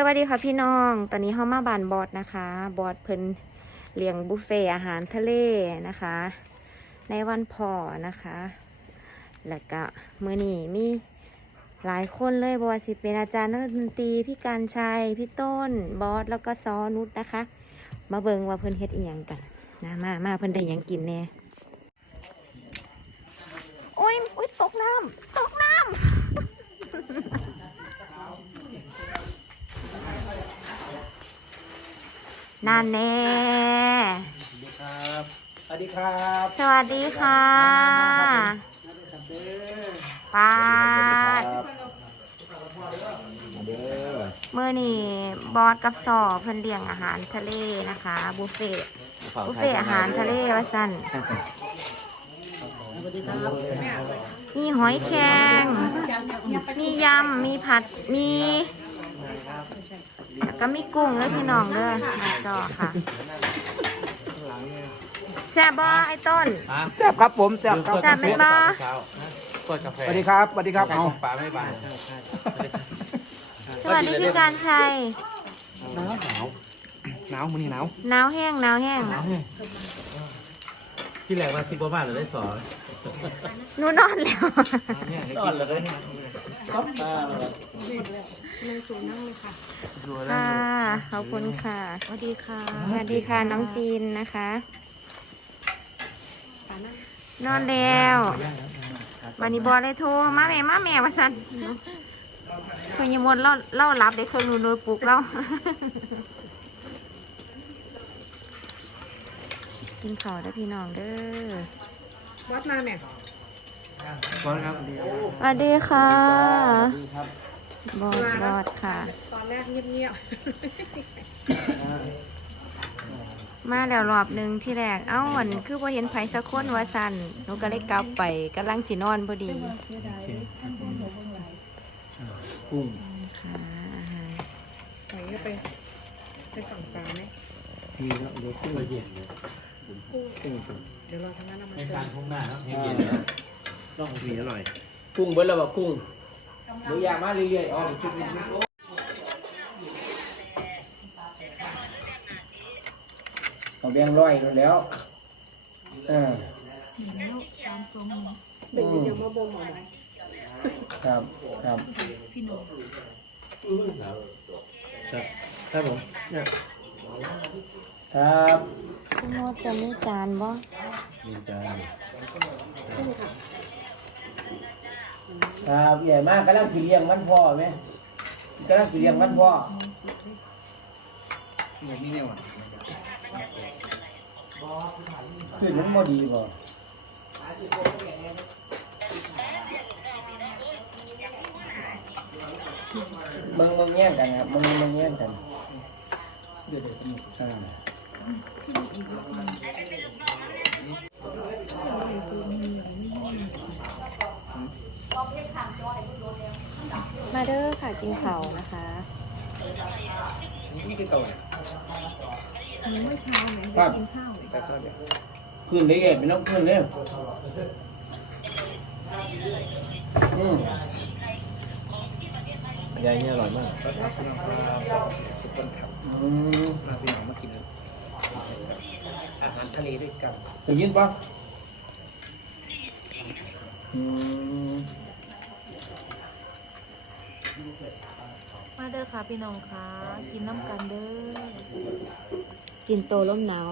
สวัสดีค่ะพี่น้อง ตอนนี้เฮามาบานบอดนะคะ บอดเพิ่นเลี้ยงบุฟเฟ่อาหารทะเลนะคะ ในวันพ่อนะคะ แล้วก็มื้อนี้มีหลายคนเลยบว่าสิเป็นอาจารย์นักดนตรีพี่การชัย พี่ต้น บอสแล้วก็ซอนุชนะคะ มาเบิงว่าเพิ่นเฮ็ดอีหยังกันนะมามาเพิ่นได้หยังกินแน่โอ้ยโอ้ยตกน้ำตกน้ำ นั่นแน่ครับ สวัสดีครับสวัสดีค่ะป้าดเด้อเมื่อนี่บอสกับสอเพิ่นเลี้ยงอาหารทะเลนะคะ บุฟเฟ่ต์บุฟเฟ่ต์อาหารทะเลว่าสั่นมีหอยแครงมียำ มีผัด มี แล้วก็มีกุ้งเด้อพี่น้องเด้อมาจอค่ะแซ่บบ่ไอ้ต้น แซ่บครับผมแซ่บครับแซ่บเป็นบ่กดกาแฟสวัสดีครับสวัสดีครับเอาปลาไม่บานสวัสดีพี่การชัยหนาวหนาวมันนี่หนาวหนาวแห้งหนาวแห้งที่แรกว่าสิบบ้านเราได้สอนหนูนอนแล้วนอนเลยนี่ค่ะ ขอบคุณค่ะ สวัสดีค่ะสวัสดีค่ะน้องจีนนะคะนอนแล้ววันนี้บอเลยโทรมาแม่มาแม่มาสันคือยมนเล่าเล่ารับเด็กเคยนูนูปลุกเล่ากินข้าวได้อพี่น้องเด้อวัดมาแม่ก่อนครับสวัสดีค่ะบ อดบอดค่ะ ตอนแรกเงียบมาแล้วรอบหนึ่งที่แรก เอ้าวันคือพอเห็นไผสักคนว่าสันหนูก็เลยกลับไปกำลังสินอนพอดีกุ้งค่ะอาหารๆไหนจะไปไปฝั่งปลาไหมมีแล้วเดี๋ยวกุ้งเย็นเลยกุ้งเดี๋ยวรอทางนั้นเอามาเป็นเสิการร์ฟทุ่งหน้าครับเย็นต้องมีอร่อย กุ้งเบิ้ลแล้วบอกกุ้ง หนูยามาเรื่อยๆอ๋อชุดนี้เอาแบงร้อยนู่นแล้วเออเป็นยังมาบ่มอไหมครับครับครับครับผมเนี่ยครับคุณโมจะมีจานบ่มีจาน ครับใหญ่มากกำลังสิเลี้ยงมันพ่อไหมกำลังสิเลี้ยงมันพ่ออย่างนี้เนี่ยว่ะขึ้นมันบ่ดีบ่มึงมึงแย่งกันครับมึงมึงแย่งกันเดี๋ยวเดี๋ยวอ่า มาเด้อค่ะกินเขานะคะครับขึ้นได้เองไม่ต้องขึ้นเลยอืมยายเนี่ยอร่อยมากอืมเราพี่น้องมากินอาหารทะเลด้วยกันได้ยินปะอืม มาเด้อค่ะพี่น้องค่ะ กินน้ำกันเด้อ กินโตล้มหนาว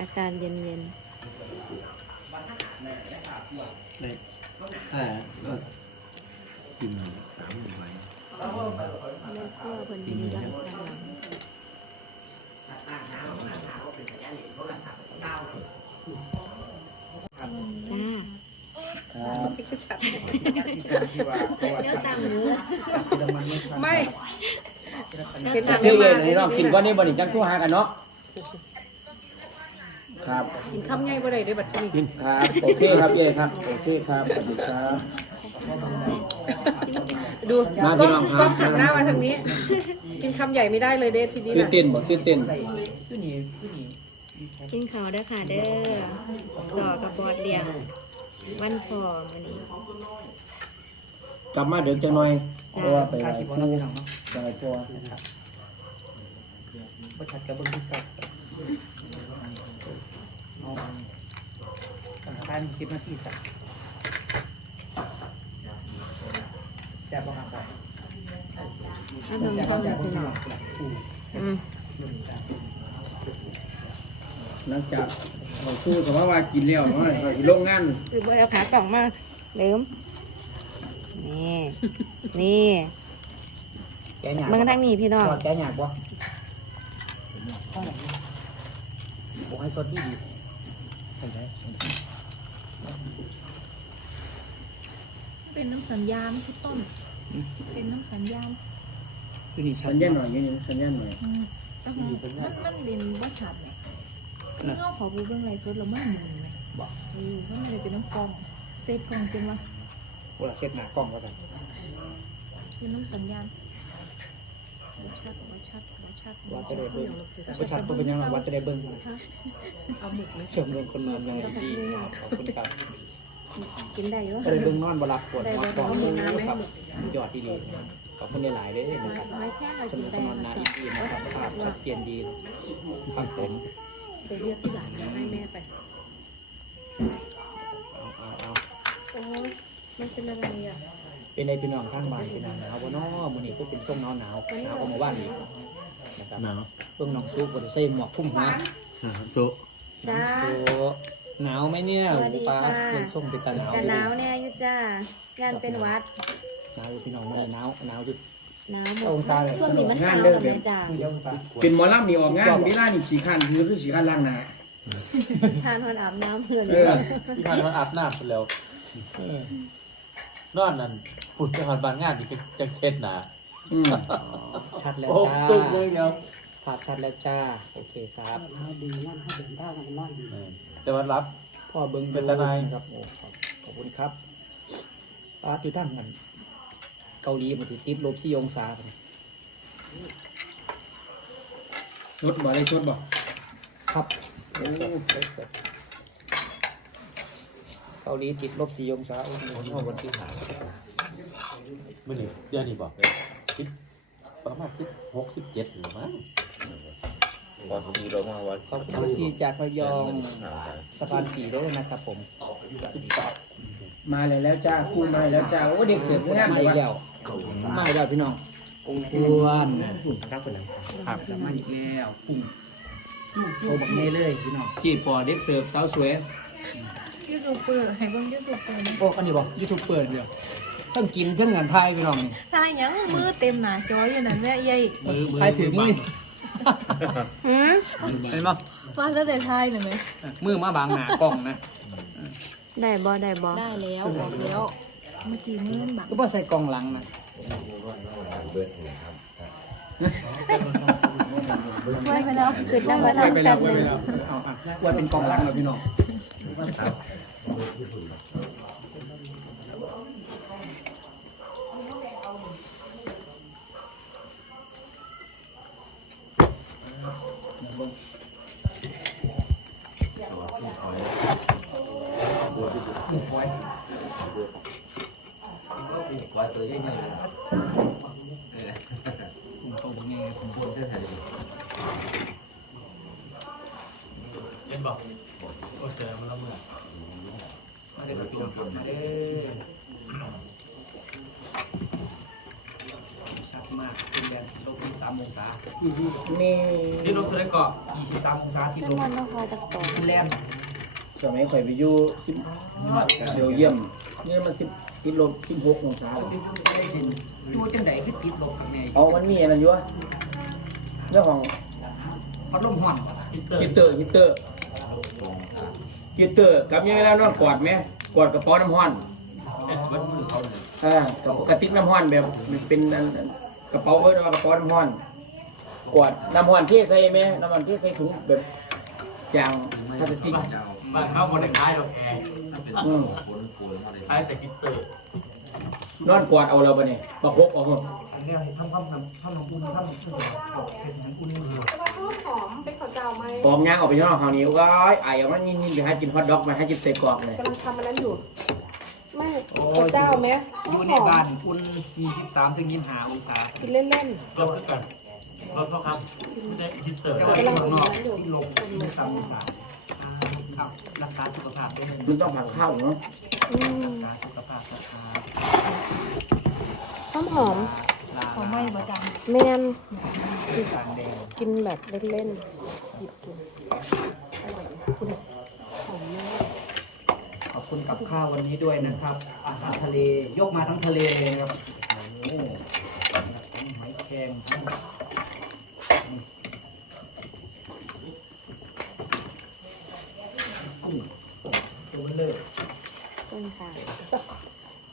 อาการเย็นเย็นได้อ่าก็กินสามหนึ่งไว้ๆแล้วก็เพิ่นอยู่ด้านข้างหลังจ้า ครับที่ว่าเพระว่าเนื้อตามเนื้ไม่เห็นเที่ยวเย็นนี่เนาะกินก้อนนี้บ่นี่จังทั่วหากันเนาะครับกินข้าวง่ายบ่ได้เด้อบัดนี้ครับโอเคครับเย่ครับโอเคครับสวัสดีครับดูมาพี่น้องครับต้องหันหน้ามาทางนี้ กินคำใหญ่ไม่ได้เลยเด้ทีนี้ตื่นนะเต้นบ่ตื่นเต้นผู้หญิงผู้หญิงกินข้าวเด้อค่ะเด้อสอกับบอดเลี้ยง วันพ่อมื้อนี้ กลับมาเดี๋ยวจะหน่อยเพจ้าราะว่าไปไหข้าว้คิดคว่ารูเราพี่น้องเนาะไหว้พ่อบ่ชัดกับเบิ่งที่เก่าเอาอ่าบ้านคิดมาที่สักแซ่บบ่ครับขนมแซ่บทบ่องแซ่บบ่พี่น้องครับอืมหลังจาก เราสู้กับว่าว่ากินแล้วเนาะก็สิโรงงานคือบ่เอาขากล่องมาลืมนี่ นี่แกหยาบเบิ่งทางนี้พี่น้องทอดแกหยาบบ่บ่ให้สดดีดีใส่ได้เป็นน้ำสัญญาณพี่ต้น เป็นน้ำสัญญาณคือนี่ชัสัดญญาณหน่อยอยู่นี่สัญญาณหน่อยแต่ว่ามันมันเป็นว่าชัดไหมเงาขอไปเบื้องไรสดแล้วมันหมุนไหมบอกเออมันไม่ได้เป็นน้ำกล้องเซฟกล้องจริงวะเวลาเช็ดหน้ากล้องก็ได้เป็นน้ำสัญญาณว่าชัดว่าชัดว่าชัดว่าจะได้เบิ่งบ่ชัดบ่เป็นหยังหรอกว่าจะได้เบิ่งเอาหมึกไหมเชิงเบิ่งคนนอนยังดีขอบคุณครับกินได้อยู่ก็ได้เบิ่งนอนบ่หลับปวดหัวปวดหัวครับยอดดีๆขอบคุณหลายๆเด้อนะครับไม้แค่เราชมกินรมได้คนนอนนาอีดีนะครับภาพชัดเจนดีฟังผม ไปเรียกที่หลานให้แม่ไป เอาเอาเอาโอ้ยมันเป็นอะไรอะ เป็นในพี่น้องข้างบ้านพี่น้องหนาวบ่เนาะมื้อนี้ก็เป็นช่วงหนาวหนาวหนาวกว่าเมื่อวานอีกนะครับหนาวเบิ่งน้องสู้บ่ได้ใส่หมวกคลุมหัวอ่าโซจ้าสู้หนาวไหมเนี่ยสวัสดีป้าค่ะเบิ่งส่งเป็นตาหนาวกันหนาวเนี่ยอยู่จ้าย่านเป็นหวัด หนาวอยู่พี่น้องมื้อนี้หนาวหนาวอยู่ห นาวหมองศาเลยดช่วงนี้มันหนาวแบบนี้จ้าเดี๋ยวตาเป็นหมอลำนี่ออกงานเวลานี่ขี่คันคือคือขี่คันล่างหน้าทานคนอาบน้ำเลยเออที่ผ่านมาอาบน้ำไปแล้วเออนอนนั่นปุ่นจังหวัดบางงานนี่เป็นจังเซ็ตหนาอืมชัดแล้วโอ้จ้าตุ้มเลยเดียวภาพชัดแล้วจ้าโอเคครับเออแต่ว่ารับพ่อเบิ้งเป็นทนายครับโอ้ขอบขอบคุณครับป้าที่ทั้งกันเกาหลีมันติดติดลบสี่องศาครับชดบ่ได้ชดบ่ครับเกาหลีติดลบสี่องศาโอ้โหวันนี้วันที่หาไม่นี่เดือนนี้บอกเลยสิบประมาณสิบหกสิบเจ็ดหรือมั้งพอดีเรามาวัดขอบคุณที่จากระยองสะพานสีด้วยนะครับผมสิบแปดมาเลยแล้วจ้าคู่มาแล้วจ้า โอ้เด็กเสือกงามมาเลอียกวะ แล้วมาอีกแล้วพี่น้องอ้วนครับครับมาอีกแล้วกุ้งโชว์แบบนี้เลยพี่น้องจีบปอเด็กเสิร์ฟสาวสวยยูทูบเบอร์ให้เบิ่งยูทูบเบอร์โอ้อันนี้บอกยูทูบเปิดเดียวทั้งกินทั้งงานไทยพี่น้องนี่ถ้ายังมือเต็มหน้าจออยู่นั่นแม่ยัยมือมือไทยถือมือหืมเห็นป่ะว่าแล้วแต่ทายหน่อยไหมมือมาบางหนากล้องนะได้บ่ได้บ่ได้แล้วออกแล้ว เมื่อกี้มือมันบังก็บ่ใส่กล่องหลังนะไว้ไปแล้วเกิดน้ำมาไปไปทำแล้กัวนไปเลยแล้วเอาอะว่าเป็นกองหลังแล้วพี่น้อง เย็นบอกโอ้เจอมาแล้วเมื่อมาเด้อจุ่มมาเด้อชัดมากเป็นแบบลบยี่สามองศานี่ที่ลบตัวได้เกาะยี่สิบสามองศาที่ลบมันต้องคอยตะกอนมันแรงสมัยข่อยไปอยู่สิบเดี๋ยวเยี่ยมนี่มันสิบ ติดลบสิบหกองศาได้สิตัวจังไดคือติดลบข้างในเอามันมีอันนั้นอยู่วะเจ้าของพัดลมห่อนพิเตอร์ฮิตเตอร์ฮิตเตอร์ฮิตเตอร์กับยังไงแล้วนอนกอดไหมกอดกระเป๋าน้ำห้อนเอ็ดวัดมือเขาเลยอ่ากระกระติกน้ำห้อนแบบเป็นอันอันกระเป๋าเอ้ยว่ากระเป๋าน้ำห้อนกอดน้ำห้อนเทใส่ไหมน้ำห้อนเทใส่ถุงแบบอย่างพลาสติกบ้านเขาบนได้คล้ายดอกแอร์ อืมคล้ายแต่พิตเตอร์นอนกอดเอาเราไปเนี่ยประคบเอาเหมดอันนี้ทำทำทำทำน้ำอุ่นทำน้ำอุ่นเป็นน้ำอุ่นนี่ปอมย่างออกไปข้างนอกคราวนี้ว้ายไอ้เอามันนี่นี่ไปใหากินฮอทดอกมาให้กินเศษกรอกเลยกำลังทำอันนั้นอยู่มไม่โอ้พระเจ้าไหมอยู่ในบ้านอุ่น23ถึง25องศากินเล่นเราคือกันเราเท่าครับไม่ได้ฮิตเตอร์แต่ว่าที่ข้างนอกที่ลง23องศาอ่าครับ รักษาสุขภาพด้วยมันต้องผัดข้าวเนาะๆอืมรักษาสุขภาพรักษาหอมหอมลาๆของไม่ประจๆแมนสารแดงกินแบบเล่นๆหยิบกินขอบคุณกับข้าววันนี้ด้วยนะครับ อาหารทะเลยกมาทั้งทะเลเลยนะครับโอ้โหทั้งหอยแครงทั้ง ตัวมันเลยต้นค่ะ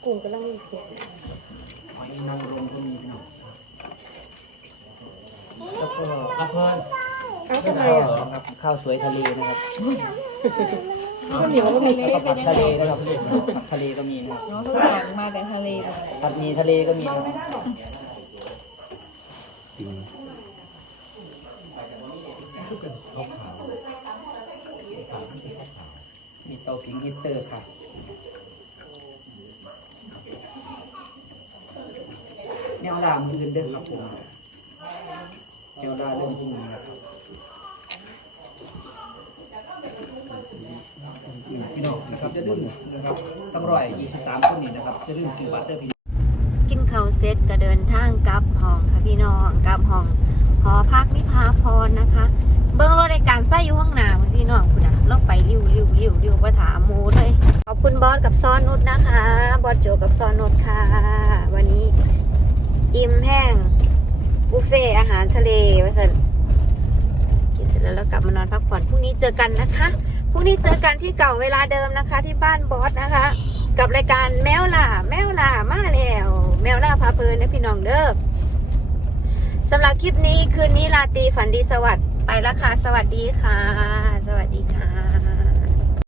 กุ้งกำลังมีสุกหอยนางรมก็มีพี่น้องแล้วก็รับเพิ่นเอ้าทำไมอะครับข้าวสวยทะเลนะครับข้าวเหนียวก็มีแล้วผัดทะเลนะครับทะเลก็มีนะครับน้องทุกอย่างมาแต่ทะเลผัดมีทะเลก็มีนะครับ จริง มี เตาผิงฮีตเตอร์ค่ะแนวลามืออื่นเด้อครับผมแนวลาเรื่องพรุ่งนี้นะครับพี่น้องนะครับจะดึงนะครับตั้งร้อยยี่สิบสามคนนี้นะครับจะดึงซื้อบัตรเด้อพี่กินข้าวเสร็จก็เดินทางกลับห้องค่ะพี่น้องกลับห้องหอพักนิพาพรนะคะ เบิ้งรถในการใส่อยู่ห้องน้ำพี่น้องคุณนะลงไปริ้วริ้วริ้วริ้วมาถามมูเลยขอบคุณบอสกับซอนนุชนะคะ บอสโจกับซอนนุชค่ะ วันนี้ อิ่มแห้งบุฟเฟ่อาหารทะเลว่าสันกินเสร็จแล้วแล้วกลับมานอนพักผ่อนพรุ่งนี้เจอกันนะคะพรุ่งนี้เจอกันที่เก่าเวลาเดิมนะคะ ที่บ้านบอสนะคะ กับรายการแมวล่าแมวล่ามาแล้วแมวล่าพาเพลินนะพี่น้องเด้อสำหรับคลิปนี้คืนนี้ราตีฝันดีสวัสดิ์ ไปแล้วค่ะ สวัสดีค่ะ สวัสดีค่ะ